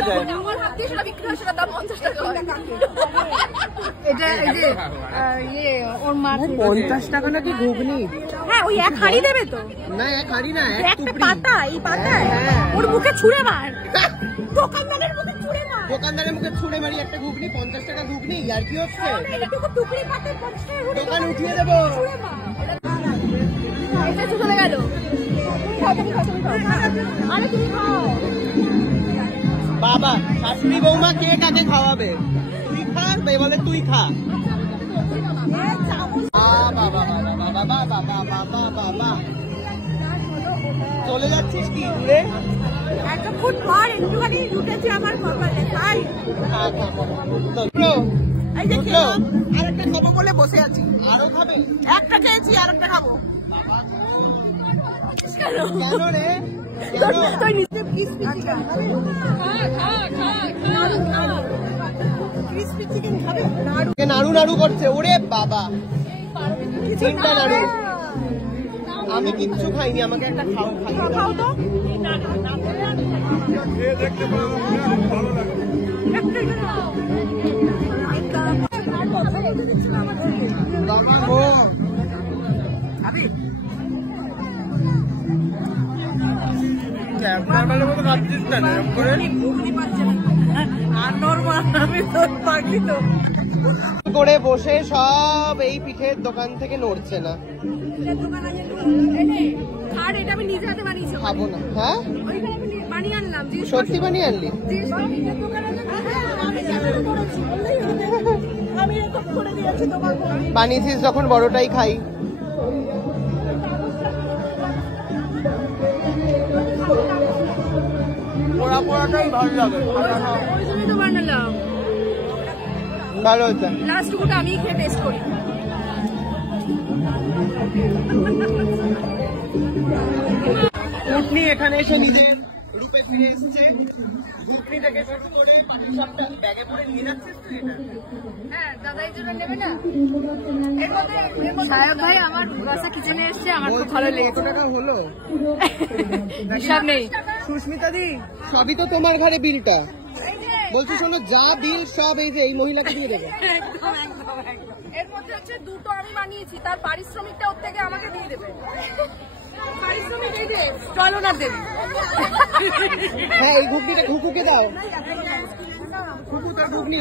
পাওয়া যায়। এটা এই যে ওর মা 50 টাকা নাকি ঘুগনি? হ্যাঁ ওই এক হাড়ি দেবে তো? না এক হাড়ি না, এক টুকরি পাতা। এই পাতায় ওর মুখে ছুঁড়ে মার, দোকানদারের মুখে ছুঁড়ে মার। দোকানদারের মুখে ছুঁড়ে মারি একটা ঘুগনি 50 টাকা ঘুগনি? আর কি হচ্ছে? টুকরি পাতে 50 টাকা দোকান উঠিয়ে দেবো। এটা চলে গেল। আরে তুমি খাও বাবা। শাশুড়ি বৌমা কে কাকে খাওয়াবে? তুই খা, বলে তুই খা। চলে যাচ্ছিস কি দূরে? এতক্ষণ পর একটুখানি উঠেছে আমার কপালে। খাই আরেকটা খাবো বলে বসে আছি। আরো খাবে? একটা খেয়েছি, আরেকটা খাবো। কেন রে? তুই নিচে ক্রিসপি চিকেন ক্রিসপি চিকেন খাবে? নাড়ু নাড়ু করছে। ওরে বাবা, তিনটা নাড়ু। আমি কিচ্ছু খাইনি, আমাকে একটা খাও। খাও তো। করে বসে সব এই পিঠের দোকান থেকে নড়ছে না। এটা আমি নিজে হাতে বানিয়েছি। খাবো না। হ্যাঁ বানিয়ে আনলাম। সত্যি বানিয়ে আনলি? বানিয়েছিস যখন বড়টাই খাই। পোড়াটাই ভালো লাগে। ওই জন্যই তো বানালাম। ভালো হচ্ছে। লাস্ট টুকুটা আমি খেয়ে টেস্ট করি। উটনি এখানে এসে নিজের রূপে ফিরে এসেছে। ঘুগনিটাকে ছোট করে পাটিসাপটা ব্যাগে পরে নিয়ে যাচ্ছিস তুই? হ্যাঁ দাদা এই জন্য নেবে না। এর মধ্যে সায়ক ভাই আমার বাসা কিচেনে এসছে, আমার খুব ভালো লেগেছে। কত টাকা হলো হিসাব নেই। সুস্মিতা দি, সবই তো তোমার ঘরে বিলটা। বলছি শোনো, যা বিল সব এই যে এই মহিলাকে দিয়ে দেবে। এর মধ্যে হচ্ছে দুটো আমি বানিয়েছি, তার পারিশ্রমিকটা ওর থেকে আমাকে দিয়ে দেবে। পারিশ্রমিক এই যে চলো না দেবে। হ্যাঁ এই ঘুগনিটা ঘুকুকে দাও। ঘুকু তোর ঘুগনি।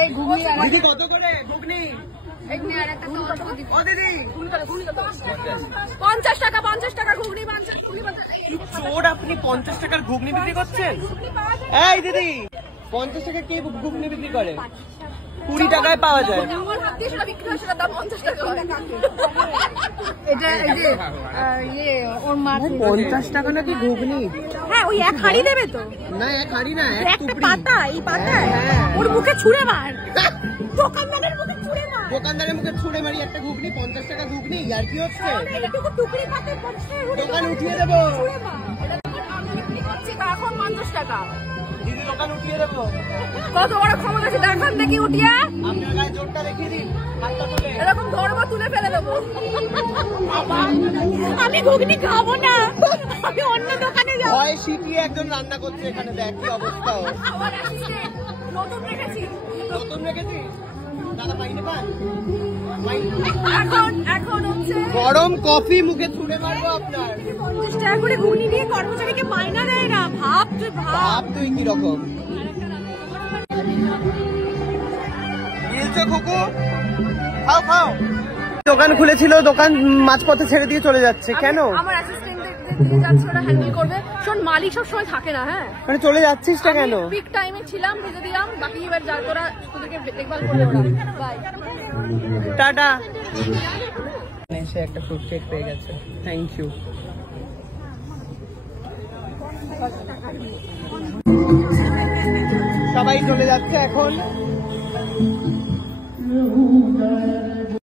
এই ঘুগনি দিদি কত করে ঘুগনি? দিদি 50 টাকা 50 টাকা ঘুগনি। চোর আপনি 50 টাকার ঘুগনি বিক্রি করছেন? এই দিদি 50 টাকা কে ঘুগনি বিক্রি করে? 20 টাকায় পাওয়া যায়। এটা এই যে ওর মা 50 টাকা নাকি ঘুগনি? হ্যাঁ ওই এক হাড়ি দেবে তো? না এক হাড়ি না, এক টুকরি পাতা। এই পাতায় ওর মুখে ছুঁড়ে মার, দোকানদারের মুখে ছুঁড়ে মার। দোকানদারের মুখে ছুঁড়ে মারি একটা ঘুগনি 50 টাকা ঘুগনি? আর কি হচ্ছে? টুকরি পাতে 50 টাকা দোকান উঠিয়ে দেবো। এখন 50 টাকা দিদি দোকান উঠিয়ে দেবো। কত বড় ক্ষমতা আছে দেখান দেখি উঠিয়া। আপনার গায়ে জোরটা রেখে দিন, হাতটা তুলে। এরকম ধরবো, তুলে ফেলে দেবো। আমি ঘুগনি খাবো না, আমি অন্য দোকানে যাবো। ভয় শিখিয়ে একজন রান্না করছে এখানে, দেখ কি অবস্থা। নতুন রেখেছি। নতুন রেখেছি? দাদা মাইনে পান? এখন হচ্ছে গরম কফি মুখে ছুঁড়ে মারবো আপনার। 50 টাকা করে ঘুগনি দিয়ে কর্মচারীকে মাইনা দেয় না। ভাব তুই, ভাব তুই কিরকম খোকো। খাও খাও। দোকান খুলেছিল, দোকান মাঝপথে ছেড়ে দিয়ে চলে যাচ্ছে কেন? আমার অ্যাসিস্ট্যান্টদের যাচ্ছে, ওরা হ্যান্ডেল করবে। শোন মালিক সব সময় থাকে না। হ্যাঁ মানে চলে যাচ্ছিস না কেন? পিক টাইমে ছিলাম, ভেজে দিলাম, বাকি এবার যা তোরা তোদেরকে দেখভাল করবে ওরা। Bye tata. এসে একটা ফ্রুট কেক পেয়ে গেছে, থ্যাংক ইউ। সবাই চলে যাচ্ছে এখন।